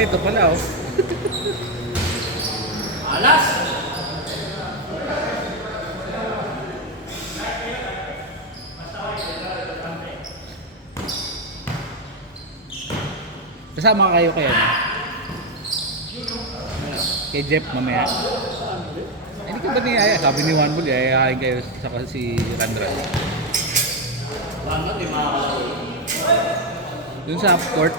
ito pala oh. Alas! Kasama kayo kaya? Kay Jeff mamaya. Hindi ka ba niyaya? Sabi ni Juan Bull, ayayain kayo sa si Randran. Bakit di makakalaw? Dun sa court.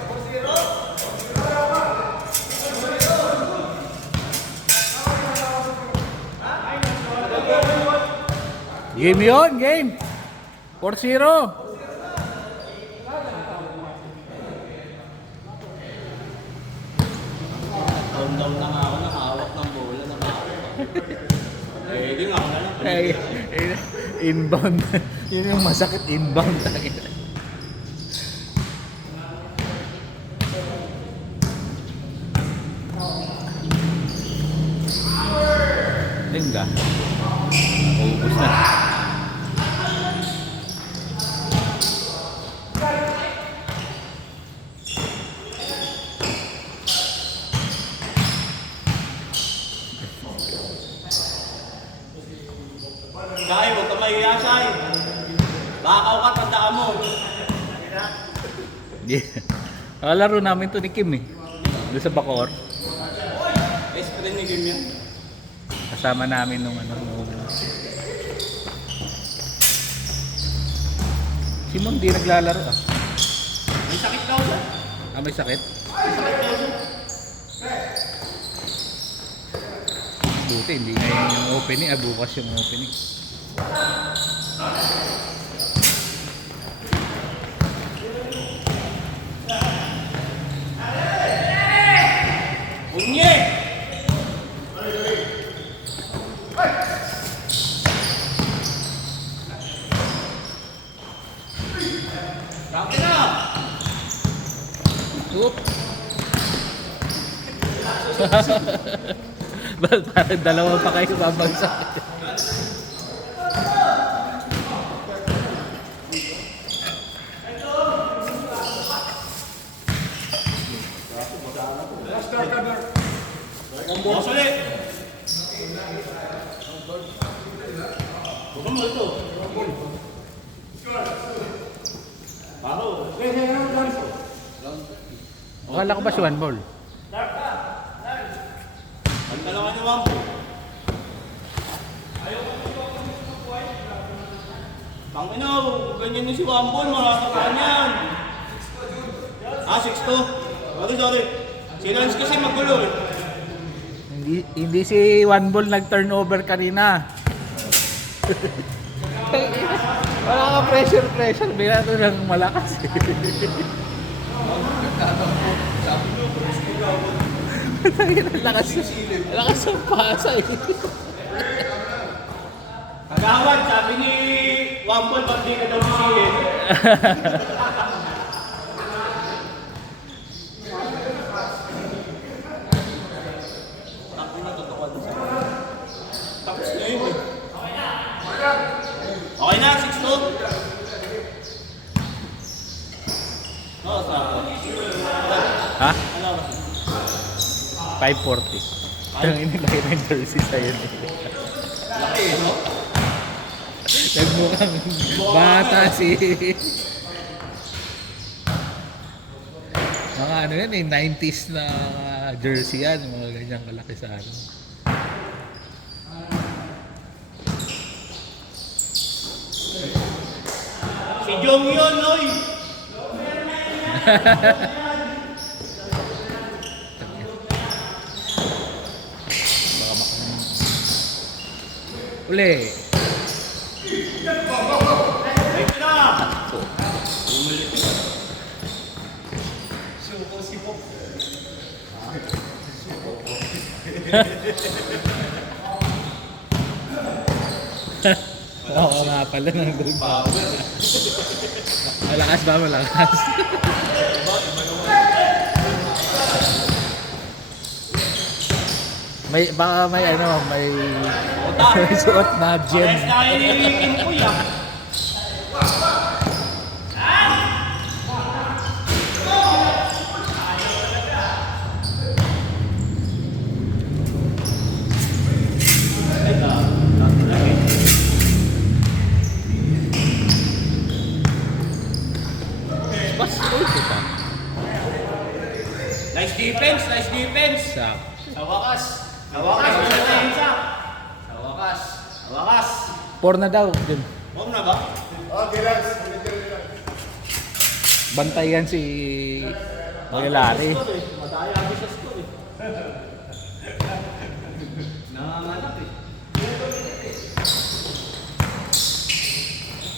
Game yun, game! 4-0! Down na nga ako, nakahawak ng bola, di nga ako na lang. Ay, inbound. Yun yung masakit, inbound talaga. Tingga. Ubus na. Shay, huwag ka mahiya, Shay. Bakaw ka, tandaan mo. Yeah. Laro namin to ni Kim eh. Doon sa Bacoor. Screen ni Kim yan. Kasama namin nung ano. Simon di naglalaro ah. May sakit daw siya. Ah, may sakit? May sakit daw siya. Buti, hindi ngayon yung opening. Ah, bukas yung opening. Unye! Dami na! Oop! Parang dalawa pa kayo babagsak. Boss ulit! Bukang mo ito. Paro. Akala ko ba si one ball? Ang dalawa ni Wampo. Tangina, ganyan ni si Wampo, makakakaan yan. Ah, 6-2. Sorry. Si Lance kasi magulo eh. Hindi si one ball nag-turnover kanina. Wala ka pressure. Bigla ito ng malakas. Lakas ng pasa eh. Kagawad, sabi ni Wampo, pag di ka daw sisilin. Tapos na yun eh. Okay na, 6-2. Oo, sa Ha? ano ba? 540. Ang inilagay ng jersey sa'yo eh. Laki eh, no? Nagmukhang bata si... Mga ano yan eh, 90s na jersey yan. Mga ganyang kalaki sa ano. Si Jong yun, oy! Uli! Ay, na! Oo nga pala ng good power. Malakas ba? Malakas. Baka may ano, may suot na gem. Parehas na kayo ni Kim Kuya. Nice defense, nice defense. Sak. Sa wakas. Sa wakas, may depensa. Sa wakas. Sa wakas. 4 na daw. Dun. Huwag na ba? Bantayan si Magalari. Madaya agad sa score eh. Nanganganak eh.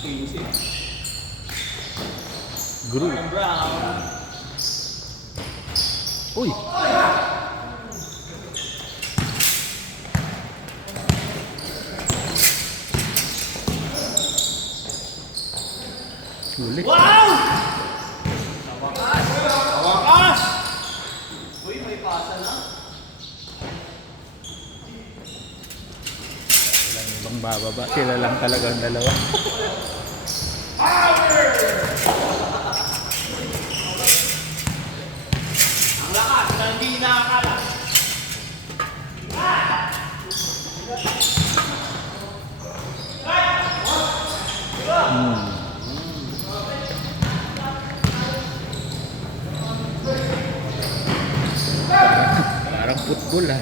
15. Guru. Brown. Uy! Sulit. Wow! Sa wakas! Sa wakas! Uy, may pasa na. Walang ibang bababa. Sila lang talaga ang dalawa. Ang lakas na hindi nakakala. Parang football ah.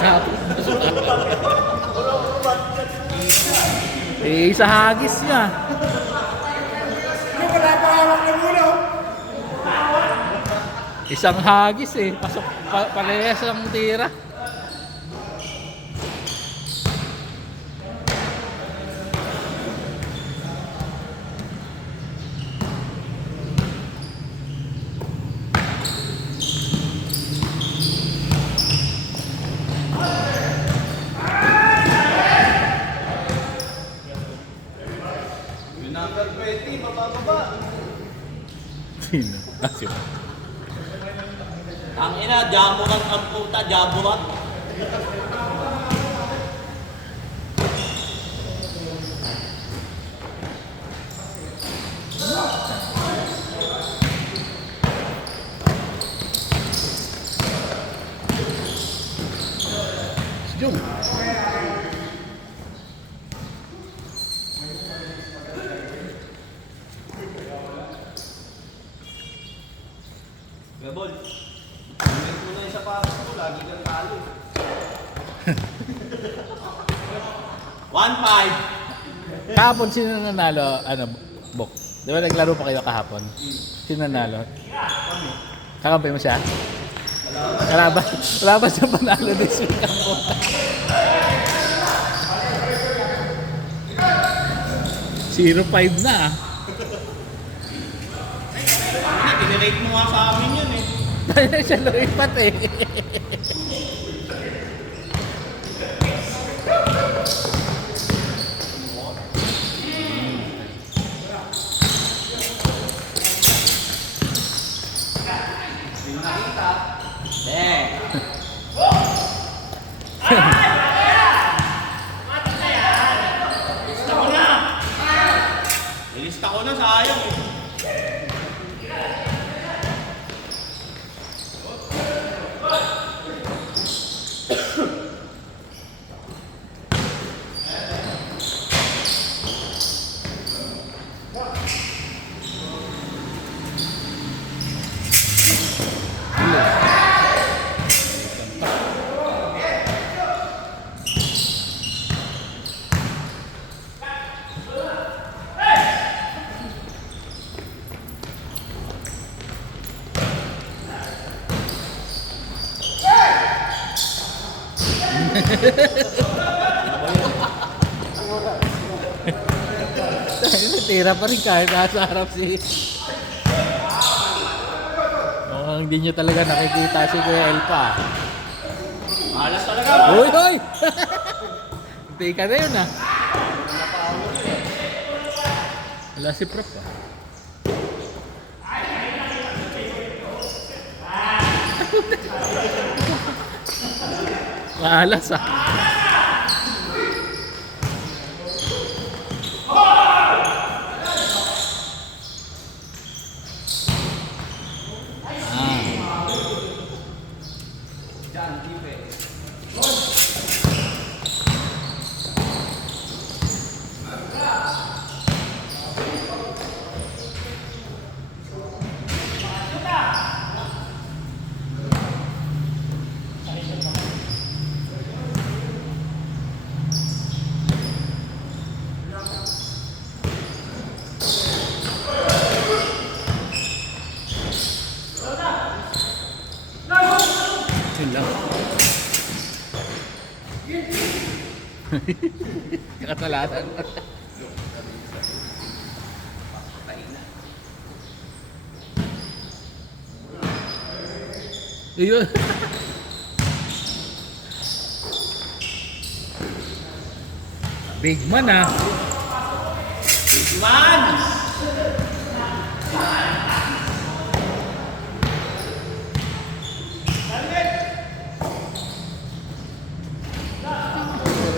Tapos eh, sa hagis niya. Isang hagis eh. Pasok parehas ang tira. Yung number 20, bababa. Sino? Ah, sino? Ang ina, jamuran ang puta, jamuran. Si Jung. Gabol. Comment mo na yung sapatos ko, lagi kang talo. 1-5. Kahapon sino nanalo? Ano, Bok? Di ba naglaro pa kayo kahapon? Sino nanalo? Kakampi mo siya? Wala ba siya panalo this week ang puta? 0-5 na ah. Pinirate mo nga sa amin yun eh. Dahil siya lumipat eh. Hindi mo nakita. Eh. Ilista ko na. Ilista ko na, sayang eh. Tira pa rin kahit nasa harap si... Mukhang hindi nyo talaga nakikita si Kuya Elpa. Malas talaga. Uy, uy! Tika na yun ah. Wala si Prop ah. Malas ah. Kasalanan. Ayun. Big man ah. Man!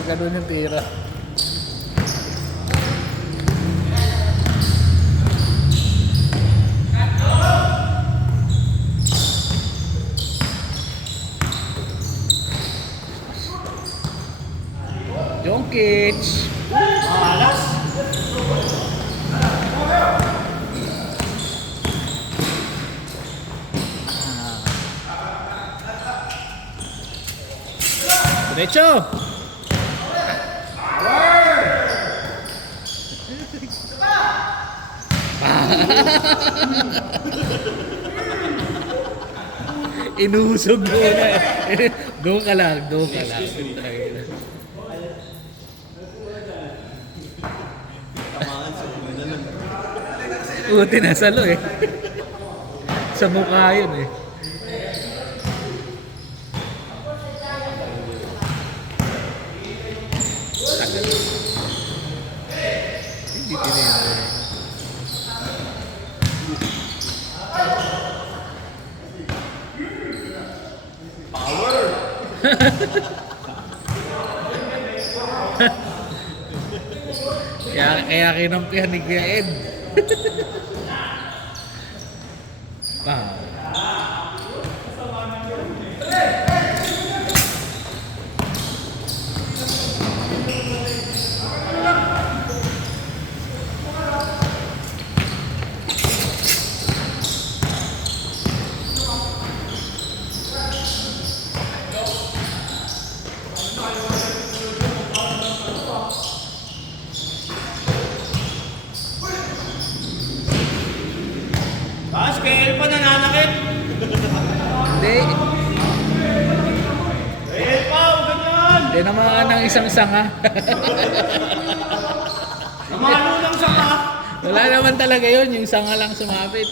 Ganun yung tira. Jonkic. Malas! Derecho. Inuusog mo na. Doon ka lang, doon ka lang. Puti na salo eh. Sa mukha yun eh. Tagal. Hindi tinira. Kaya kinampihan ni Kuya Ed. Kay Elpa nananakit. Hindi. Kay Elpa, ganyan. Hindi naman ng isang sanga. Namalo lang sa ka. Wala naman talaga yun. Yung sanga lang sumabit.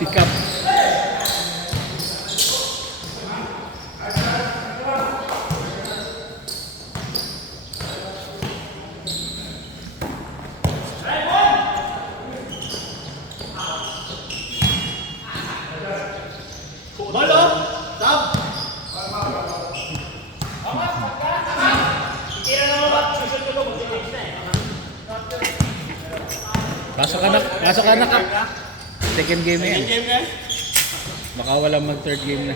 Sikap. Balo! Tab! Pasok ka na Kap. Second game na yan. Second game na. Baka walang mag third game na.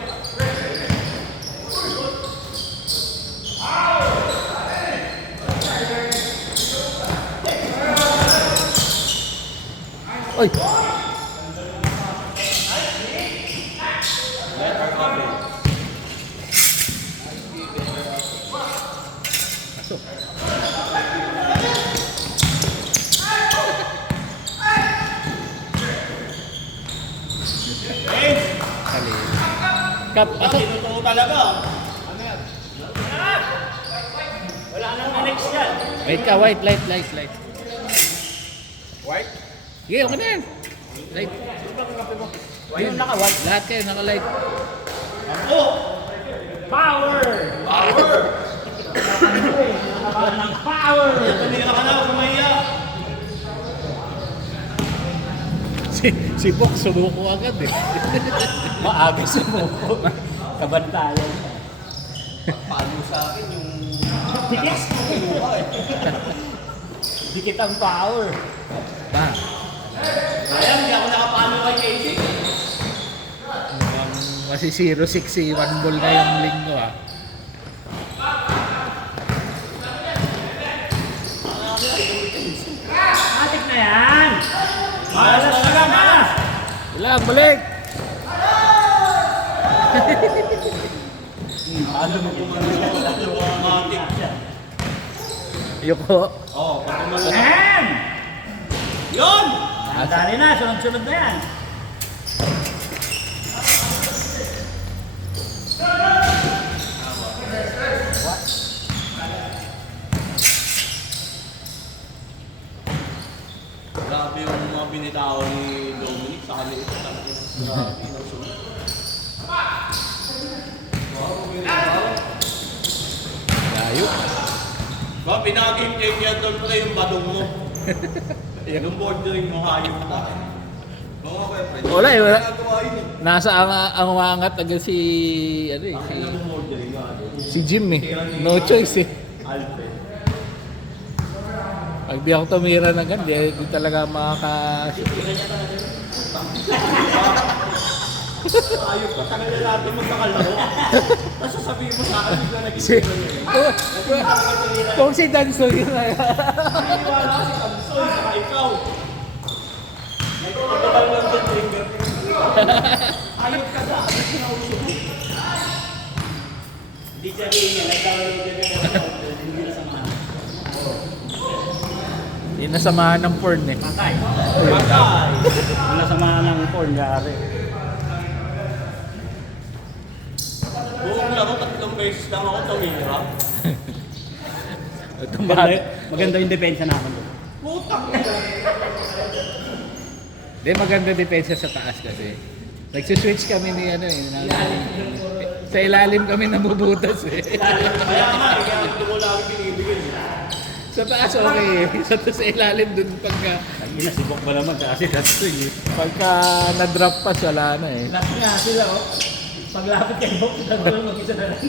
Oy! Pasok. Kali. Kap, pasok. Tinutuo talaga. Wala nang next yan. Wait ka, white, light. White? Sige, okay na yan. Light. Yung naka-white. Lahat kayo, naka-light. Ako! Power! Power! Ng power! Tumira ka na, kumaya. Si Bok sumuko agad eh. Maaga sumuko. Kabantayan. Paano sa akin yung... Dikit! Dikit ang power. Ba? Kaya hindi ako nakapalo kay Casey. Kasi 0-6 si one ball na yung linggo ah. Matik na yan! Malas talaga, malas! Wala, balik! Ano mo kung matik siya? Yoko. Oo, pag tumalala. Yun! Dali na, sunod-sunod na yan. Layo. Ba, pinaka-game changer doon pala yung badong mo. Yung bordering mo, hayop na. Oo, friend. Wala eh, wala. Nagawa yun eh. Nasa ang umangat agad si ano eh, Akin na mo bordering nga. si Jim eh. No choice eh. Alfred. Pag di ako tumira na gan, di talaga Ayok ka, tagal na natin magkakalaro. Tapos sasabihin mo sa akin, bigla si, nag-isip kung si Danso yun na Naniniwala kasi Kamsoy, saka ikaw. Nagpapagagal lang din trigger. Ayok ka na, ano sinauso mo? Hindi sabihin niya, nagkakaroon din hindi na samahan. Hindi nasamahan ng porn eh. Patay. Wala samahan ng porn, gari. Buong laro, 3 beses lang ako tumira. Maganda yung depensa namin doon. Putang ina. Hindi, maganda depensa sa taas kasi. Nagsuswitch kami ni ano eh. Sa ilalim kami nabubutas eh. Kaya nga, kaya ito mo lagi binibigay. Sa taas okay eh. Sa ilalim dun pagka Inasibok ba naman kasi that's it. pagka na-drop pa wala na eh. Last nga sila, oh. Paglapit kay Box, nagulong mag-isa na lang.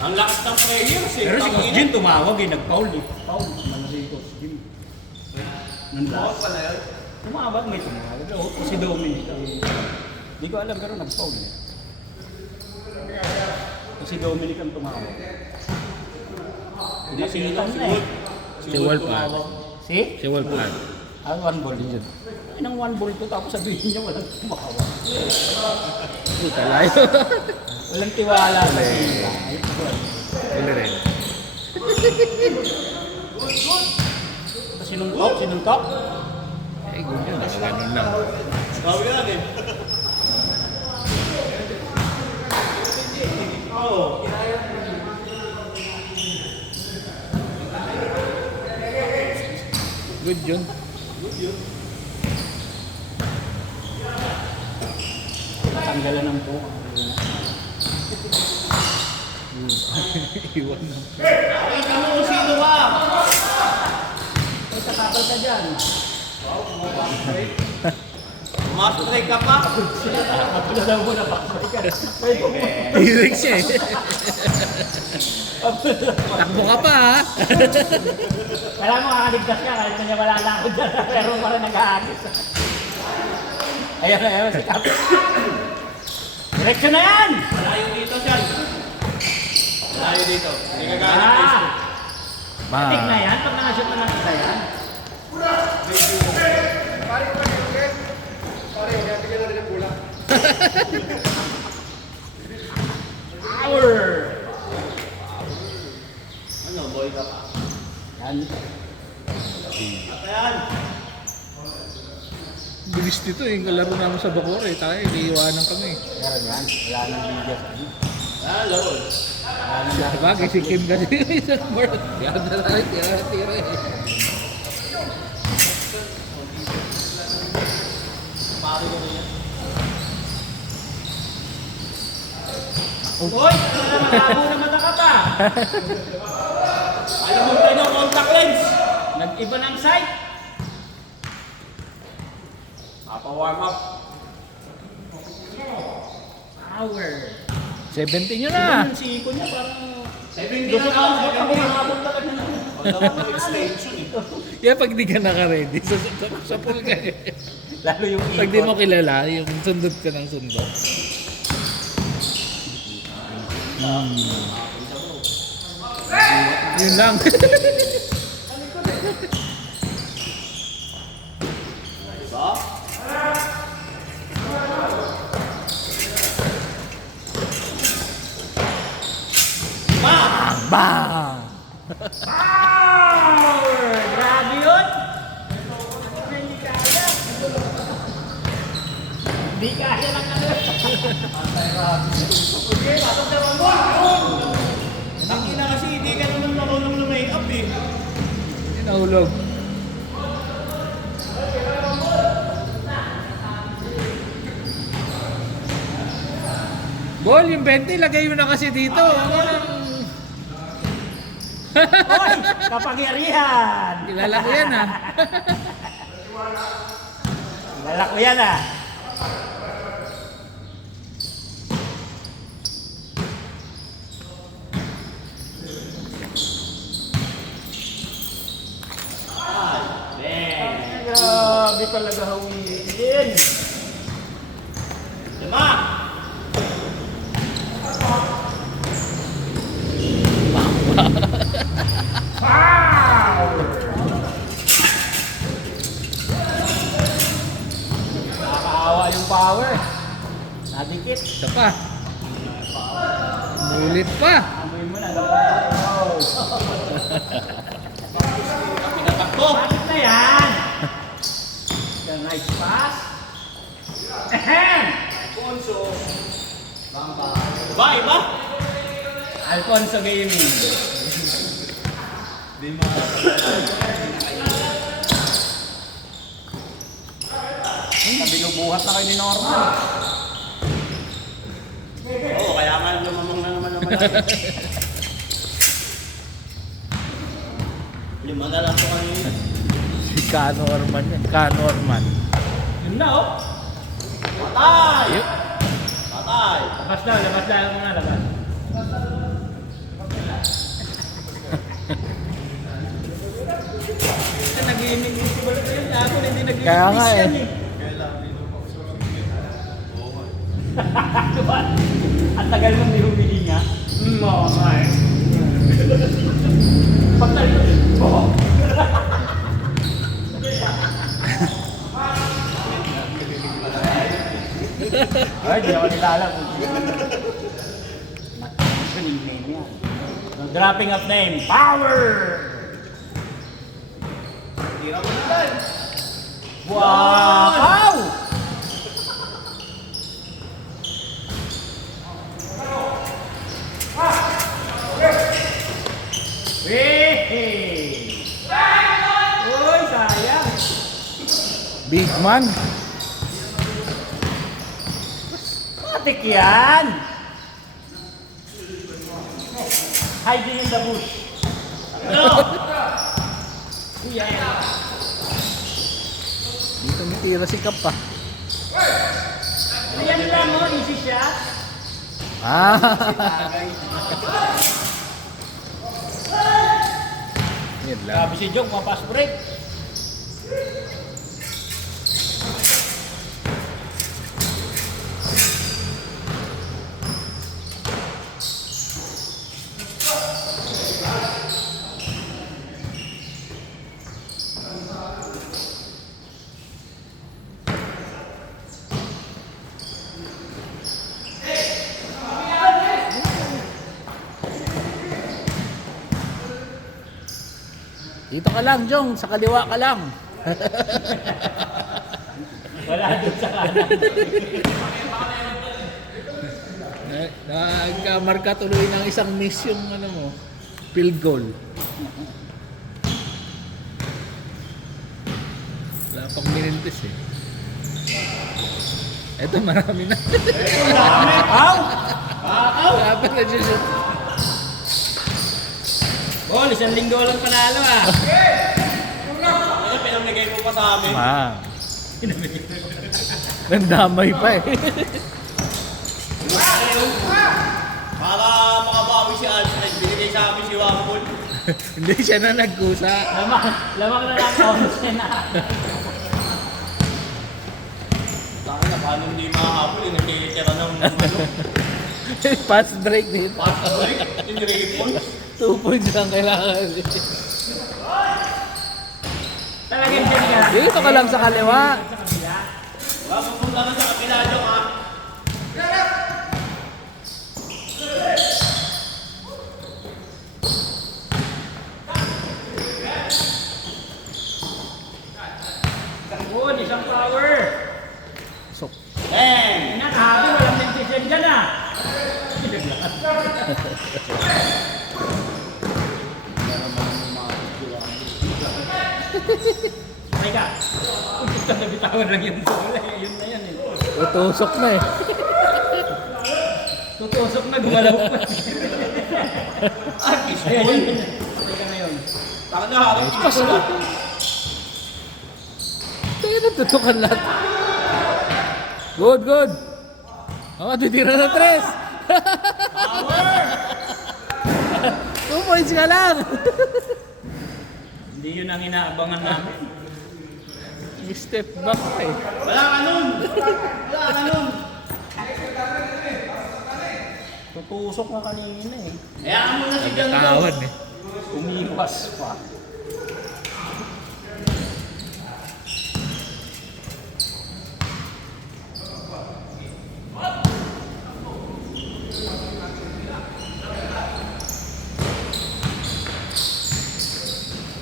Ang lakas ng players eh. Pero si Coach Tangina. Jim tumawag eh, nag-foul eh. Foul, ano si Coach Jim. Nandas. pala yun. Tumawag, may tumawag. O si Dominic. Hindi ko alam pero nag-foul eh. Si Dominic ang tumawag. Hindi, sino lang si na Wood. Si Wolf ah. Si? Si Wolf ah. One ball din yun. Ay, nang one ball ko tapos sabihin niya walang tumawag. Puta layo. Walang tiwala sa sila. Huli rin. Sinungkop, sinungkop. Eh, ganyan. Ganun lang. Sabi yan eh. Oo. Good yun. Tanggalan ng buhok. Iwan na. Kita mo kung sino ka. May takapal ka dyan. Mas-try ka pa. Kapila daw mo na bakbay ka. Hirig siya eh. Takbo ka pa ha. Kailangan mo kakaligtas ka kahit na niya wala na ako dyan. Pero pa rin nag-aagis. Ayan, ayan, si Cap. Direksyon na yan! Malayo dito siya. Malayo dito. Hindi ka galing Facebook. Matik na yan. Pag nakashoot na nakita yan. Power! Ano, boy ka pa. Yan. At yan. Bilis dito eh. Yung laro namin sa Bacoor eh. Tayo, iniiwanan kami. Meron yan. Wala nang video sa ano. Hello. Sabagay, si Kim kasi isang board. Yan na lang, tira eh. Paro ko rin yan. Hoy! Malabo na mata ka pa! Alam mo tayo ng contact lens. Nag-iba ng sight! Papa-warm up. Power! 17 yun na. Yung si Iko niya parang... 17 Gusto na ka lang. ako mahabol talaga na. Wala mo extension eh. Kaya pag di ka naka-ready, sa pool ka eh. Lalo yung Iko. Pag di mo kilala, yung sundot ka ng sundot. Yun lang. Diba? Bang! Power! Grabe yun! Hindi kaya. Hindi kaya lang ano. Okay, pasok na mo. Tangina kasi hindi ka naman marunong lumake up eh. Hindi nahulog. Ball, yung 20, lagay mo na kasi dito. Oy! Kapangyarihan! Kilala ko yan ah. Kilala ko yan ah. Grabe talaga hawin. 5. Nakakaawa yung power. Nadikit. Isa pa. Mulit pa. Amoy mo na. Oh. Pinatakbo. Bakit na yan? The nice pass. Ahem! Iba. Alfonso Gaming. Binubuhat na kayo ni Norman. Oo, kaya nga lumamang na naman. Lima na lang po kanina. Si Kanorman yan. Kanorman. Yun na oh. Patay! Yup. Patay! Labas lang mga labas. Nag-iimig yung sibol ko yun. Ako hindi nag-iimig Kaya nga eh. Diba? Ang tagal mong di humihinga. Oo nga eh. Patay ko. Oo. Ay, di ako nilala kung Nag-opening name yan. No, dropping up name. Power! Tira mo na yan. Wow! Hey! Uy, sayang! Big man. Matik yan! Hiding in the bush. Yan. Dito mitira si Kap pa. Ayan lang mo, easy shot. Ah. Yan lang. Sabi si Jong, papas break. Dito ka lang, Jong. Sa kaliwa ka lang. Wala doon sa kanan. Nagkamarka tuloy ng isang miss yung ano mo. Field goal. Wala pang minutes eh. Eto marami na. Ow! Wala pa na shoot. Bol, isang linggo lang panalo ah. Ano pinamigay mo pa sa amin? Ma. Nandamay pa eh. Para makabawi si Alfred, binigay sa amin si Wambol. Hindi siya na nagkusa. Lamang na lang ako na. Saka na, paano hindi makakapol yung nagkikitira ng Pass break dito. pag-break, yung ripon. 2 points lang kailangan. Talagang dyan ka. Dito ka lang sa kaliwa. Sa kabila. Wala pupunta na sa kapila nyo ha. Bol, isang power. So, Bang! Nakahabi, walang mentisyon dyan ah. Ay ka. Kung gusto na bitawan lang yung bola, yun na yan eh. utusok na eh. Tutusok na gumalaw pa. Ah, fishball. Patay ka ngayon. Taka na, harap Pas fishball na. ah. Tayo na tutukan lahat. Good, good. Titira na 3. Power! 2 points ka lang. Hindi yun ang inaabangan namin. Step back pa eh. Wala ka nun! Wala ka nun! Tutusok na kanina eh. Hayaan mo na si Jan daw. Tawan eh. Umiwas pa.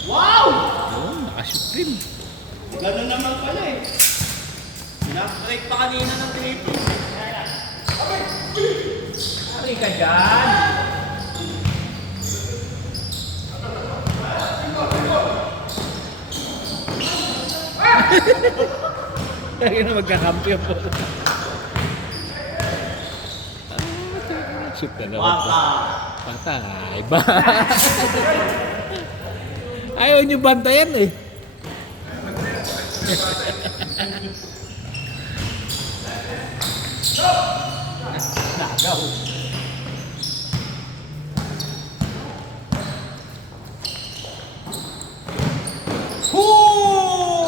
Wow! Yun, nakashoot rin. Ganun naman pala eh. Sinap-break pa kanina ng 3 Ari ka dyan. Kaya na magkakampiyon po. Shoot na naman. Waka! Patay ba? Ayaw nyo bantayan eh. Nagaw.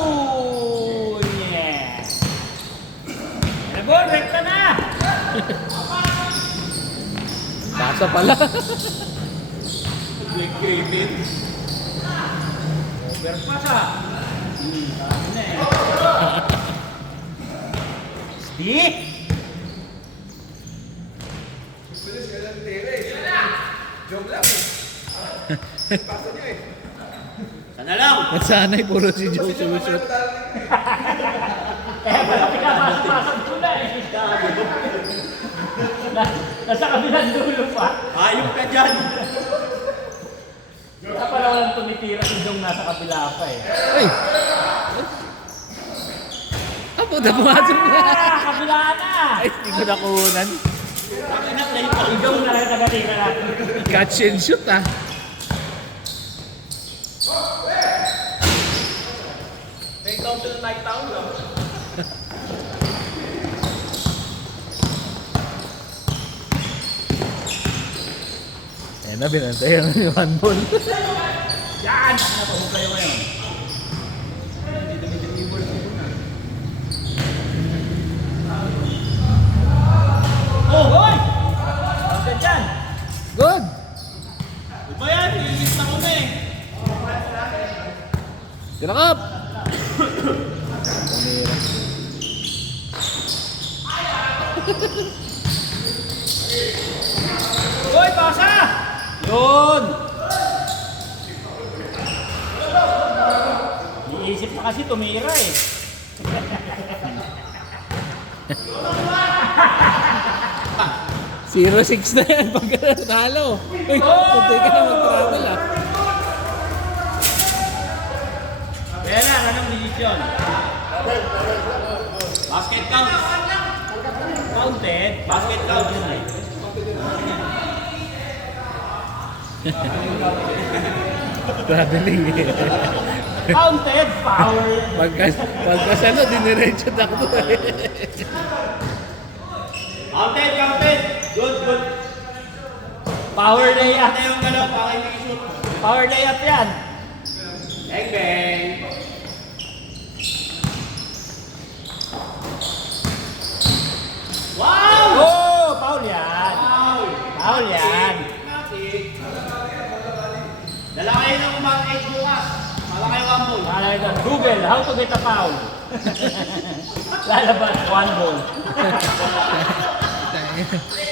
Hoo! Yeah! Nagol, rekta na! Basa pala. Blake Griffin. Overpass ah! Dami na eh. Stick! Sana lang! Nasanay puro si Joe sumushoot. Kaya pala pinapaspasan ko na eh. Nasa kabilang dulo pa. Ayok ka dyan! Kaya pala walang tumitira si Jong nasa kabila pa eh. Ay! Apo, pumasok na. Kabila na! Ay, hindi ko nakunan. Pakinat na yung Si Jong na lang tagatira natin. Catch and shoot ah. Take down to the night town lang. Ayan na, binantayan na yung handball. Yan! Ano pa mo kayo ngayon? Oh! Hoy! Huwag ka dyan! Good! Iba yan, iinis na ko na eh. Kinakap! Hoy! Pasa! Yun! Iisip na kasi tumira eh. Zero 6 na yan pag natalo. Uy, puntay ka na mag-travel ah. Kaya lang, anong desisyon? Basket count. Counted. Basket count. Traveling eh. Counted! Foul! Pagkas ano, diniretso takbo eh. Counted, counted. Good, good. Power layup! Ate yung galaw, pakay may shoot. Power layup yan! Bang, bang. Wow! Oh! Foul yan! Wow! Foul yan! Dala kayo ng umang egg bukas. Mala kayo ang ball. Malay doon, Google, how to get a foul? Lalabas, one ball.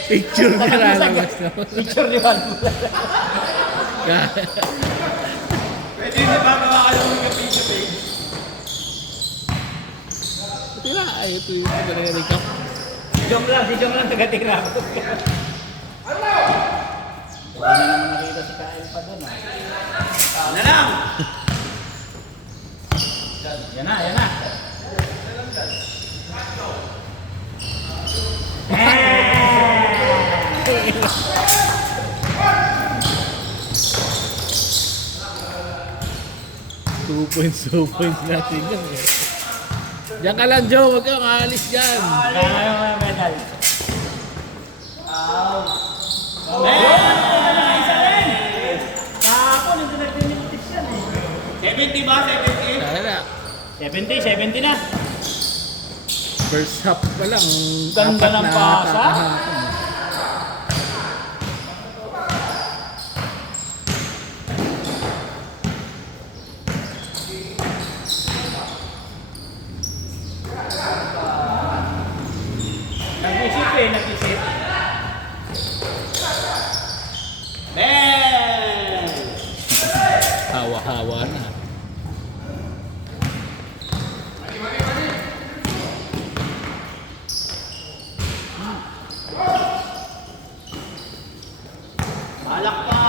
Picture na lalabas no? Picture ni one ball. Pwede hindi ba makakalaw ng kapit sa page? Tira, ay ito yung recap. Si Jong lang tagatira. Hindi na naman nakita si Kyle pa doon ah. Ano lang? Yan na, yan na. 2 points natin yan eh. Diyan ka lang, Joe. Huwag kang aalis dyan. Kaya ngayon mga medal. Isa rin! Kahapon, hindi nag-minutes yan eh. 70 ba? 70? Kaya na. 70 na. First half pa lang. Ganda ng pasa. kahapon. Nag-isip eh, nag-isip. Ben! Hawa-hawa na. Alak pa!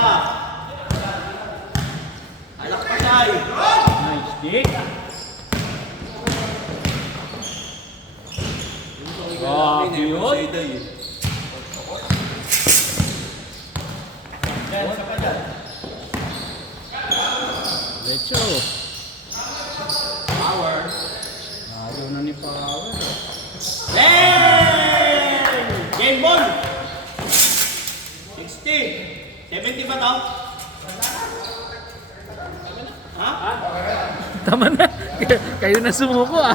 Alak pa siya eh. Nice dick. Grabe yun. Lecho. Power. Ayaw na ni Power. Ben! Game ball! 60. 70 ba to? Ha? Tama na. Kayo na sumuko ah.